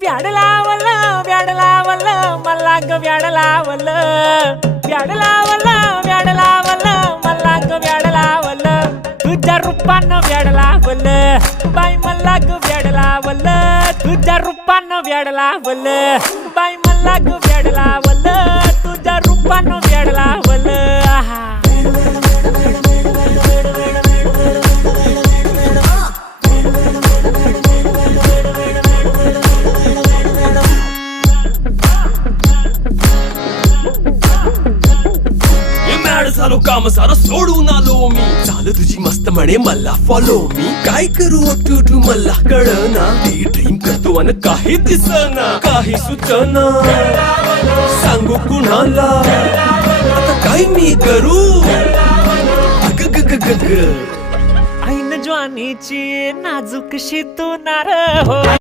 व्याड लावलं व्याड लावलं मला ग व्याड लावलं व्याड लावलं व्याड लावलं मला ग व्याड लावलं तुझ्या रूपानं व्याड लावलं बाई मला ग व्याड लावलं तुझ्या रूपानं व्याड लावलं बाई मला ग व्याड लावलं तुझ्या रूपानं व्याड लावलं आहा झालो काम सारा सोडून आलो मी झालं तुझी मस्त म्हणे मला फॉलो मी काय करू उठू मला कळना ती ड्रीम करतो आणि काही दिसना काही सुचना सांगू कुणाला आता काय मी करू अग ग ग ग ग ऐन ज्वानीची नाजूक शी तू नार हो